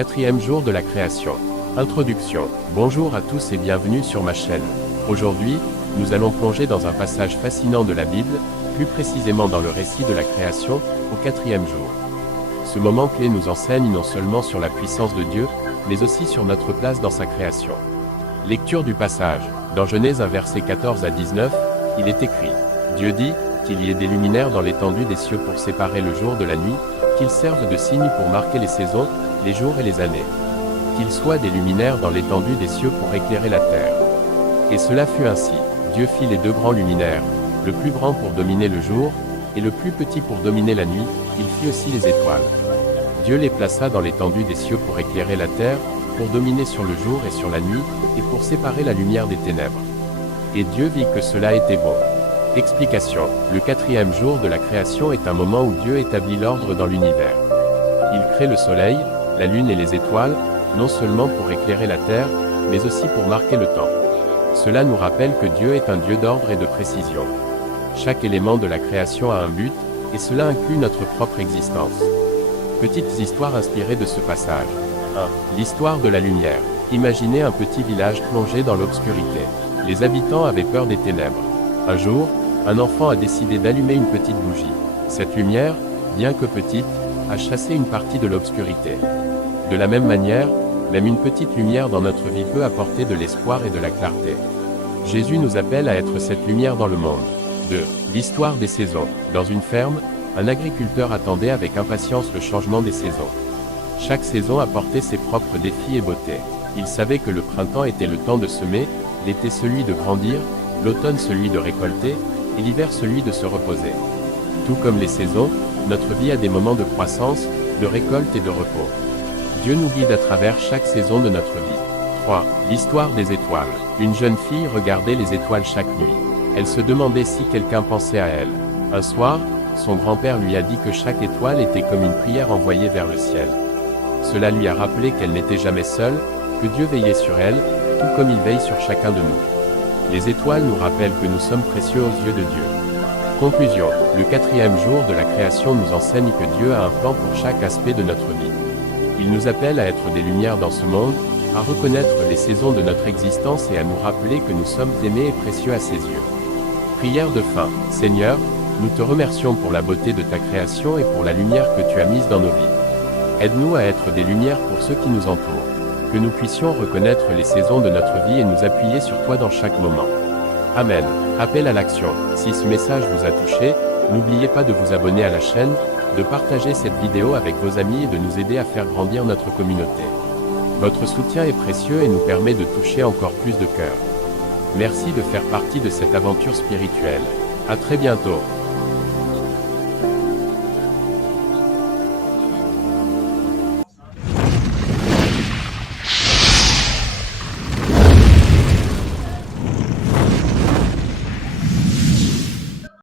Quatrième jour de la création. Introduction. Bonjour à tous et bienvenue sur ma chaîne. Aujourd'hui, nous allons plonger dans un passage fascinant de la Bible, plus précisément dans le récit de la création, au quatrième jour. Ce moment clé nous enseigne non seulement sur la puissance de Dieu, mais aussi sur notre place dans sa création. Lecture du passage. Dans Genèse 1 versets 14 à 19, il est écrit « Dieu dit qu'il y ait des luminaires dans l'étendue des cieux pour séparer le jour de la nuit, qu'ils servent de signes pour marquer les saisons, les jours et les années. Qu'ils soient des luminaires dans l'étendue des cieux pour éclairer la terre. » Et cela fut ainsi. Dieu fit les deux grands luminaires, le plus grand pour dominer le jour, et le plus petit pour dominer la nuit, il fit aussi les étoiles. Dieu les plaça dans l'étendue des cieux pour éclairer la terre, pour dominer sur le jour et sur la nuit, et pour séparer la lumière des ténèbres. Et Dieu vit que cela était bon. Explication. Le quatrième jour de la création est un moment où Dieu établit l'ordre dans l'univers. Il crée le soleil, la lune et les étoiles, non seulement pour éclairer la terre, mais aussi pour marquer le temps. Cela nous rappelle que Dieu est un Dieu d'ordre et de précision. Chaque élément de la création a un but, et cela inclut notre propre existence. Petites histoires inspirées de ce passage. 1. L'histoire de la lumière. Imaginez un petit village plongé dans l'obscurité. Les habitants avaient peur des ténèbres. Un jour, un enfant a décidé d'allumer une petite bougie. Cette lumière, bien que petite, a chassé une partie de l'obscurité. De la même manière, même une petite lumière dans notre vie peut apporter de l'espoir et de la clarté. Jésus nous appelle à être cette lumière dans le monde. 2. L'histoire des saisons. Dans une ferme, un agriculteur attendait avec impatience le changement des saisons. Chaque saison apportait ses propres défis et beautés. Il savait que le printemps était le temps de semer, l'été celui de grandir, l'automne celui de récolter, et l'hiver celui de se reposer. Tout comme les saisons, notre vie a des moments de croissance, de récolte et de repos. Dieu nous guide à travers chaque saison de notre vie. 3. L'histoire des étoiles. Une jeune fille regardait les étoiles chaque nuit. Elle se demandait si quelqu'un pensait à elle. Un soir, son grand-père lui a dit que chaque étoile était comme une prière envoyée vers le ciel. Cela lui a rappelé qu'elle n'était jamais seule, que Dieu veillait sur elle, tout comme il veille sur chacun de nous. Les étoiles nous rappellent que nous sommes précieux aux yeux de Dieu. Conclusion. Le quatrième jour de la création nous enseigne que Dieu a un plan pour chaque aspect de notre vie. Il nous appelle à être des lumières dans ce monde, à reconnaître les saisons de notre existence et à nous rappeler que nous sommes aimés et précieux à ses yeux. Prière de fin. Seigneur, nous te remercions pour la beauté de ta création et pour la lumière que tu as mise dans nos vies. Aide-nous à être des lumières pour ceux qui nous entourent. Que nous puissions reconnaître les saisons de notre vie et nous appuyer sur toi dans chaque moment. Amen. Appel à l'action. Si ce message vous a touché, n'oubliez pas de vous abonner à la chaîne, de partager cette vidéo avec vos amis et de nous aider à faire grandir notre communauté. Votre soutien est précieux et nous permet de toucher encore plus de cœurs. Merci de faire partie de cette aventure spirituelle. À très bientôt.